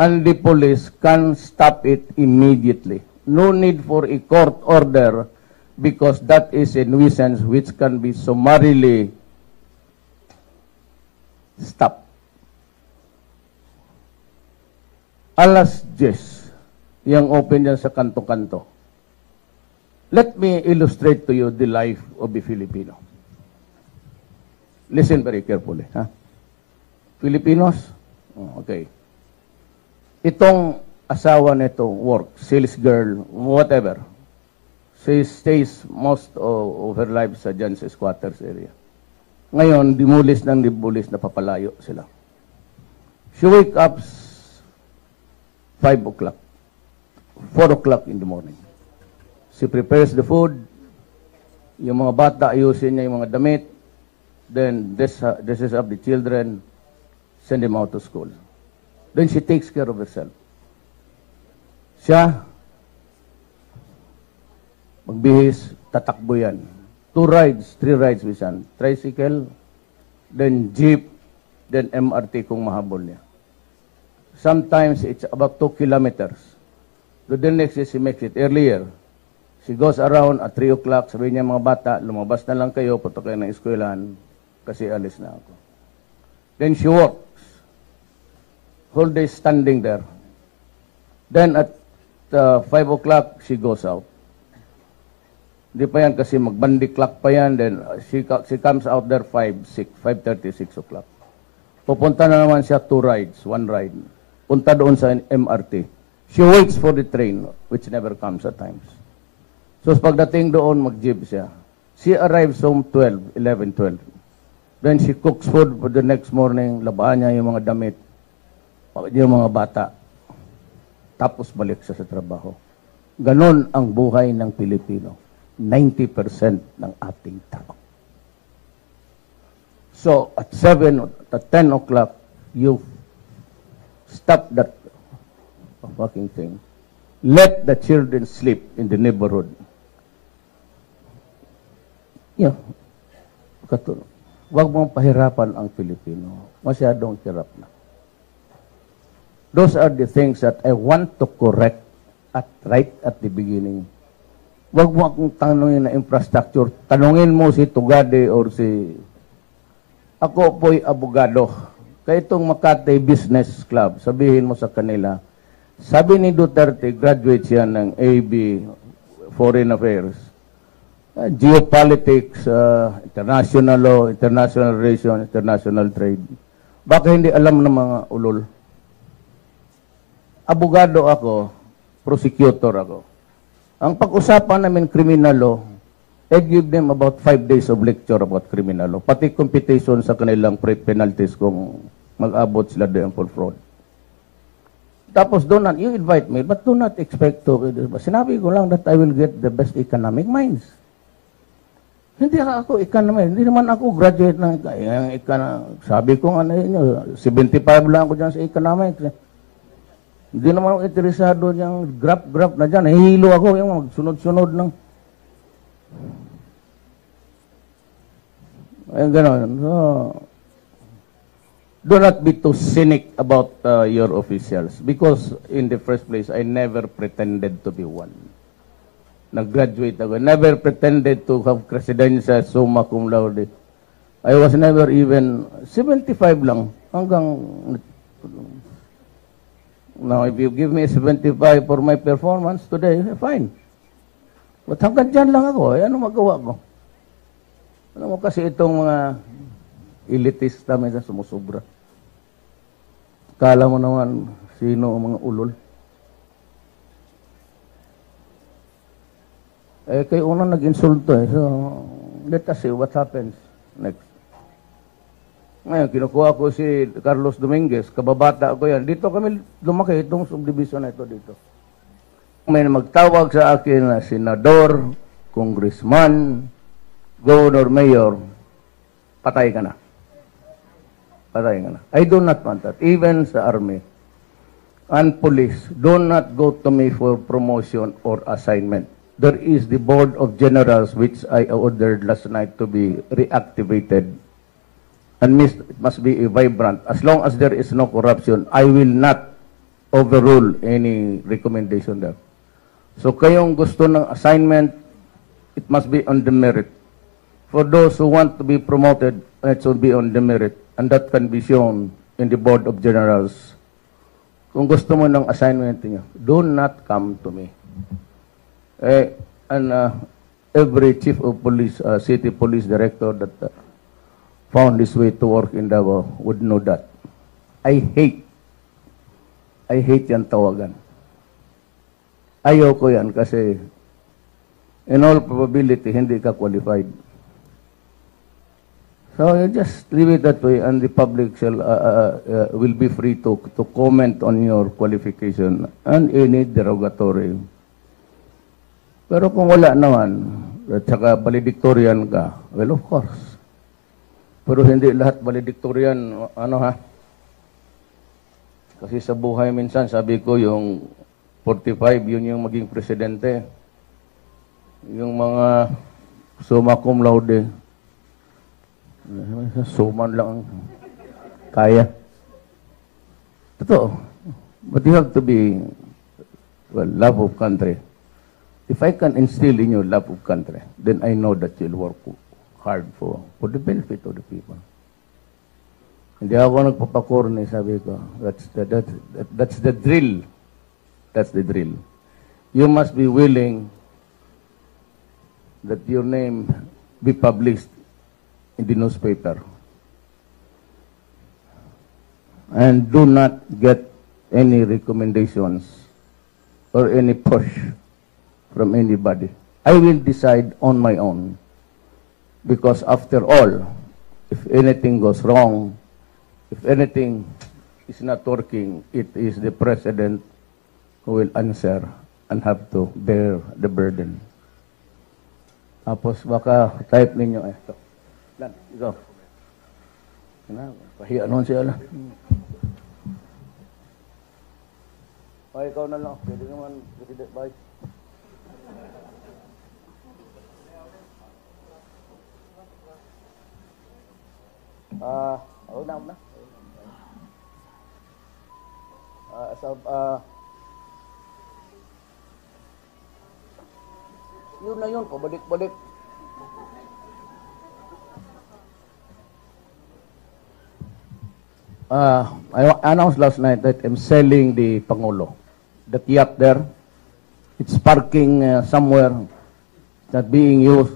and the police can stop it immediately. No need for a court order because that is a nuisance which can be summarily stopped. Alas 10, yung open dyan sa kanto-kanto. Let me illustrate to you the life of a Filipino. Listen very carefully. Filipinos? Okay. Itong asawa nito, work, sales girl, whatever. She stays most of her life dyan sa squatters area. Ngayon, dimulis ng dibulis na papalayo sila. She wake up 5 o'clock, 4 o'clock in the morning. She prepares the food, yung mga bata, ayusin niya yung mga damit, then this is up the children, send them out to school. Then she takes care of herself. Siya, magbihis, tatakbo yan. 2 rides, 3 rides bisan. Tricycle, then jeep, then MRT kung mahabol niya. Sometimes it's about 2 kilometers. So the next is she makes it earlier. She goes around at 3 o'clock, sabi niya mga bata, lumabas na lang kayo, putok kayo ng eskwelahan, kasi alis na ako. Then she walks. Whole day standing there. Then at 5 o'clock, she goes out. Hindi pa yan kasi magbandi clock pa yan. Then she comes out there 5:30, 6 o'clock. Pupunta na naman siya 2 rides, 1 ride. Punta doon sa MRT. She waits for the train, which never comes at times. So pagdating doon, mag-jeep siya. She arrives home 11, 12. Then she cooks food for the next morning. Labahan niya yung mga damit. Yung mga bata. Tapos balik siya sa trabaho. Ganon ang buhay ng Pilipino. 90% ng ating tao. So, at 7, at 10 o'clock, you stop that fucking thing. Let the children sleep in the neighborhood. Yeah. Katulong. Huwag mong pahirapan ang Pilipino. Masyadong hirap na. Those are the things that I want to correct right at the beginning. Huwag mo akong tanungin na infrastructure. Tanungin mo si Tugade or si... Ako po'y abogado. Kaya itong Makati Business Club, sabihin mo sa kanila, sabi ni Duterte, graduate siya ng AB, Foreign Affairs, Geopolitics, International Law, International Relations, International Trade. Baka hindi alam ng mga ulol. Abogado ako, prosecutor ako. Ang pag-usapan namin criminal law, I give them about 5 days of lecture about criminal law. Pati computation sa kanilang penalties kung mag-abot sila doon for fraud. Tapos do not, you invite me, but do not expect to, sinabi ko lang that I will get the best economic minds. Hindi ako economic, hindi naman ako graduate ng sabi ko ano yun, 75 lang ako dyan sa economics. Hindi naman ako interesado niyang graph na dyan. Hihilo ako yung magsunod-sunod ng... Ayun, gano'n. So, do not be too cynic about your officials. Because in the first place, I never pretended to be one. Nag-graduate ako. I never pretended to have presidensya, summa cum laude. I was never even 75 lang. Hanggang... Now, if you give me 75 for my performance today, fine. But hanggang dyan lang ako. Ano magawa ko? Ano mo kasi itong mga elitista may sumusubra. Kala mo naman sino ang mga ulol. Eh, kayo unang nag-insulto eh. So, let us see what happens next. Ngayon, kinukuha ko si Carlos Dominguez, kababata ko yan. Dito kami lumaki, itong subdivision na ito dito. May magtawag sa akin na senador, congressman, governor, mayor, patay ka na. Patay ka na. I do not want that. Even sa army and police, do not go to me for promotion or assignment. There is the board of generals which I ordered last night to be reactivated. And it must be a vibrant. As long as there is no corruption, I will not overrule any recommendation there. So kayong gusto ng assignment, it must be on the merit. For those who want to be promoted, it should be on the merit. And that can be shown in the Board of Generals. Kung gusto mo ng assignment niyo, do not come to me. Every chief of police, city police director that found his way to work in Davao would know that. I hate yan tawagan. Ayaw ko yan kasi in all probability, hindi ka qualified. So you just leave it that way and the public will be free to comment on your qualification and any derogatory. Pero kung wala naman, at saka valedictorian ka, well, of course. Pero hindi lahat valedictorian, ano ha? Kasi sa buhay minsan, sabi ko, yung 45, yun yung maging presidente. Yung mga summa cum laude, suman lang kaya. Totoo. But you have to be, well, love of country. If I can instill in you love of country, then I know that you'll work hard for the benefit of the people. Hindi ako nagpapakorne, sabi ko. That's the drill. That's the drill. You must be willing that your name be published in the newspaper. And do not get any recommendations or any push from anybody. I will decide on my own. Because after all, if anything goes wrong, if anything is not working, it is the president who will answer and have to bear the burden. Tapos baka type ninyo, ito. Lan, ikaw. Pahiya nun siya lang. Ikaw na lang. Pwede naman, President Vice. Una. Yun na yun, pabalik-balik. I announced last night that I'm selling the Pangulo. That yacht there, it's parking somewhere, not being used.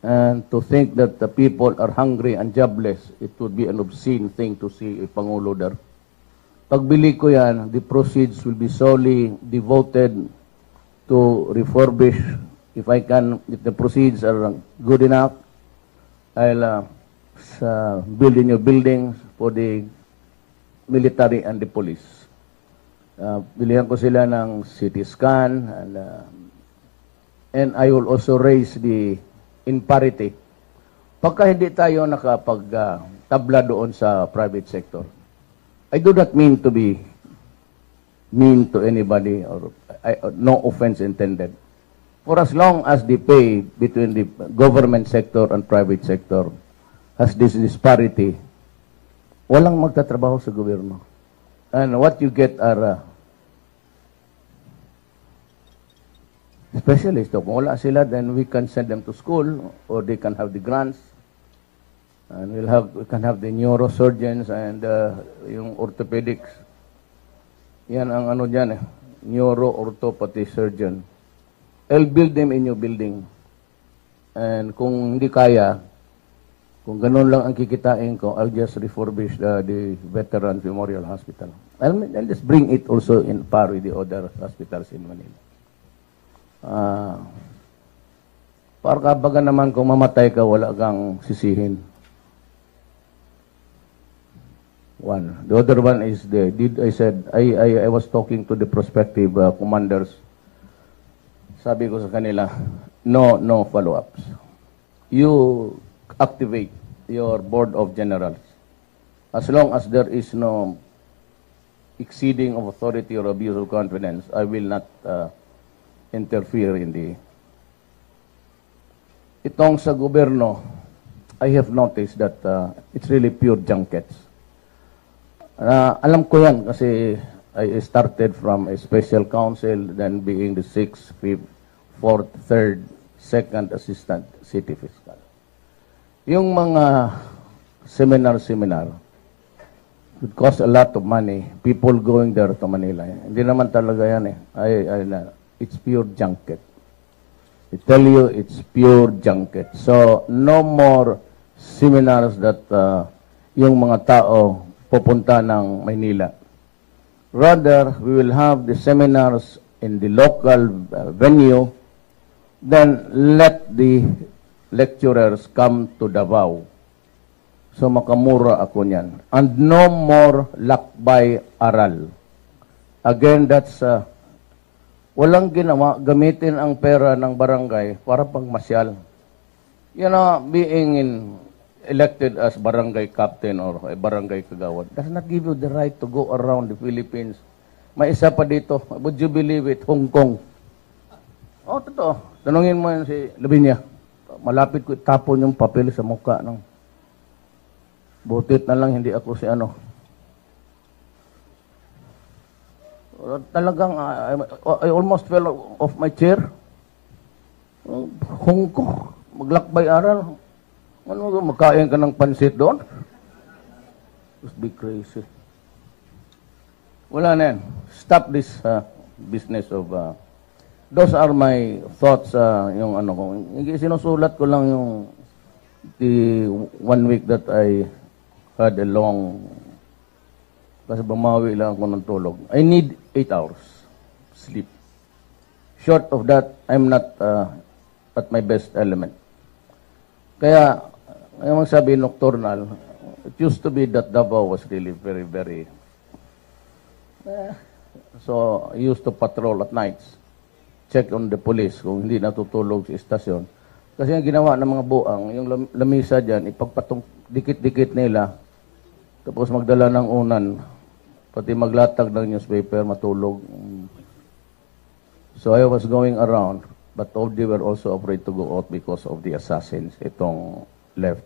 And to think that the people are hungry and jobless, it would be an obscene thing to see a Pangulo there. Pagbili ko yan, the proceeds will be solely devoted to refurbish. If the proceeds are good enough, I'll build new buildings for the military and the police. Bilihan ko sila ng CT scan, and I will also raise the in parity. Pagka hindi tayo nakapagtabla doon sa private sector, I do not mean to be mean to anybody or no offense intended. For as long as the pay between the government sector and private sector has this disparity, walang magtatrabaho sa gobyerno. And what you get are specialists. Kung wala sila, then we can send them to school or they can have the grants. And we can have the neurosurgeons and yung orthopedics. Yan ang ano dyan neuro-orthopathy surgeon. I'll build them in your building. And kung hindi kaya, kung ganun lang ang kikitain ko, I'll just refurbish the Veterans Memorial Hospital. I'll just bring it also in par with the other hospitals in Manila. Para kabaga naman kung mamatay ka, wala kang sisihin. One. The other one is I was talking to the prospective commanders. Sabi ko sa kanila, no follow-ups. You activate your board of generals. As long as there is no exceeding of authority or abuse of confidence, I will not interfere in the... Itong sa gobyerno, I have noticed that it's really pure junkets. Alam ko yan kasi I started from a special counsel, then being the 6th, 5th, 4th, 3rd, 2nd assistant city fiscal. Yung mga seminar, it cost a lot of money. People going there to Manila. Hindi naman talaga yan eh. It's pure junket. I tell you, it's pure junket. So, no more seminars that yung mga tao pupunta ng Maynila. Rather, we will have the seminars in the local venue, then let the lecturers come to Davao. So makamura ako niyan. And no more lakbay aral. Again, that's walang ginawa, gamitin ang pera ng barangay para pangmasyal. You know, being elected as barangay captain or a barangay kagawad does not give you the right to go around the Philippines. May isa pa dito, would you believe it, Hong Kong. Oh, totoo. Tanungin mo yun si Lavinia. Malapit ko itapon yung papel sa mukha ng butit na lang, hindi ako si ano. Talagang, I almost fell off my chair. Hong Kong, maglakbay aral. Ano, magkain ka ng pansit doon? Must be crazy. Wala na yan. Stop this business of... those are my thoughts, yung ano ko. Sinusulat ko lang yung the 1 week that I had a long, kasi bumawi lang ako ng tulog. I need 8 hours sleep. Short of that, I'm not at my best element. Kaya, yung sabi nocturnal, it used to be that Davao was really very, very... so, I used to patrol at nights. Check on the police kung hindi natutulog sa istasyon. Kasi yung ginawa ng mga buang, yung lamisa dyan, ipagpatong dikit-dikit nila, tapos magdala ng unan, pati maglatag ng newspaper, matulog. So I was going around, but they were also afraid to go out because of the assassins, itong left.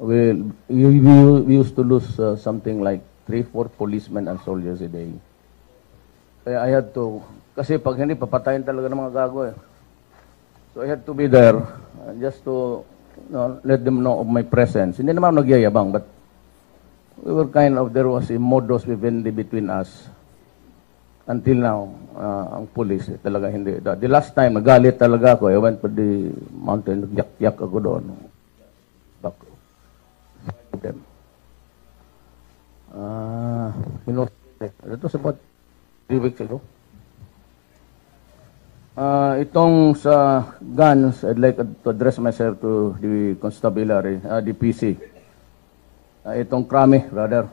We used to lose something like 3-4 policemen and soldiers a day. Kaya I had to, kasi pag hindi, papatayin talaga ng mga gago eh. So I had to be there just to let them know of my presence. Hindi naman nagyayabang, but we were there was a modus vivendi between us. Until now, ang police, talaga hindi. The last time, nagalit talaga ako. I went to the mountain, yak-yak ako doon. Back them. It was about 3 weeks ago. Itong sa guns, I'd like to address myself to the constabulary, the PC. Itong Krami, rather.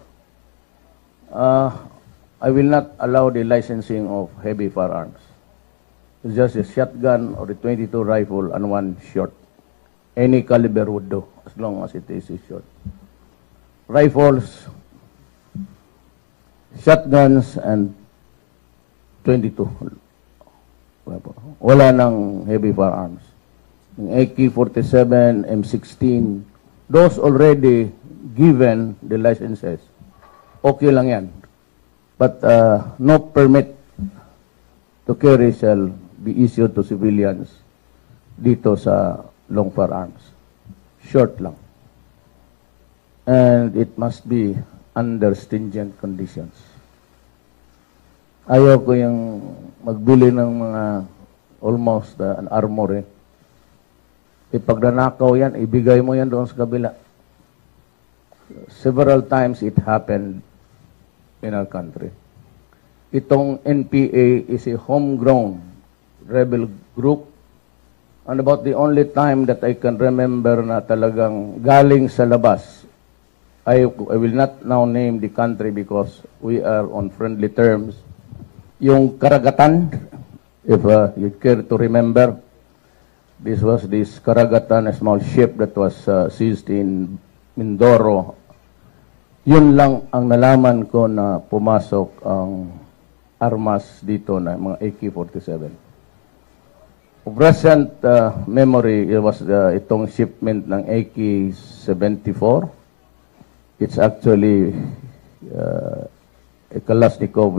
I will not allow the licensing of heavy firearms. It's just a shotgun or a .22 rifle and one short. Any caliber would do, as long as it is a short. Rifles, shotguns, and .22. Wala nang heavy firearms. Yung AK-47, M16, those already given the licenses. Okay lang yan. But no permit to carry shall be issued to civilians dito sa long firearms. Short lang. And it must be under stringent conditions. Ayaw ko yung magbili ng mga almost an armory. Pag nanakaw yan, ibigay mo yan doon sa kabila. Several times it happened in our country. Itong NPA is a homegrown rebel group, and about the only time that I can remember na talagang galing sa labas, I will not now name the country because we are on friendly terms. Yung Karagatan, if you care to remember, this was this Karagatan, a small ship that was seized in Mindoro. Yun lang ang nalaman ko na pumasok ang armas dito na mga AK-47. Of recent memory, it was itong shipment ng AK-74. It's actually a Kalashnikov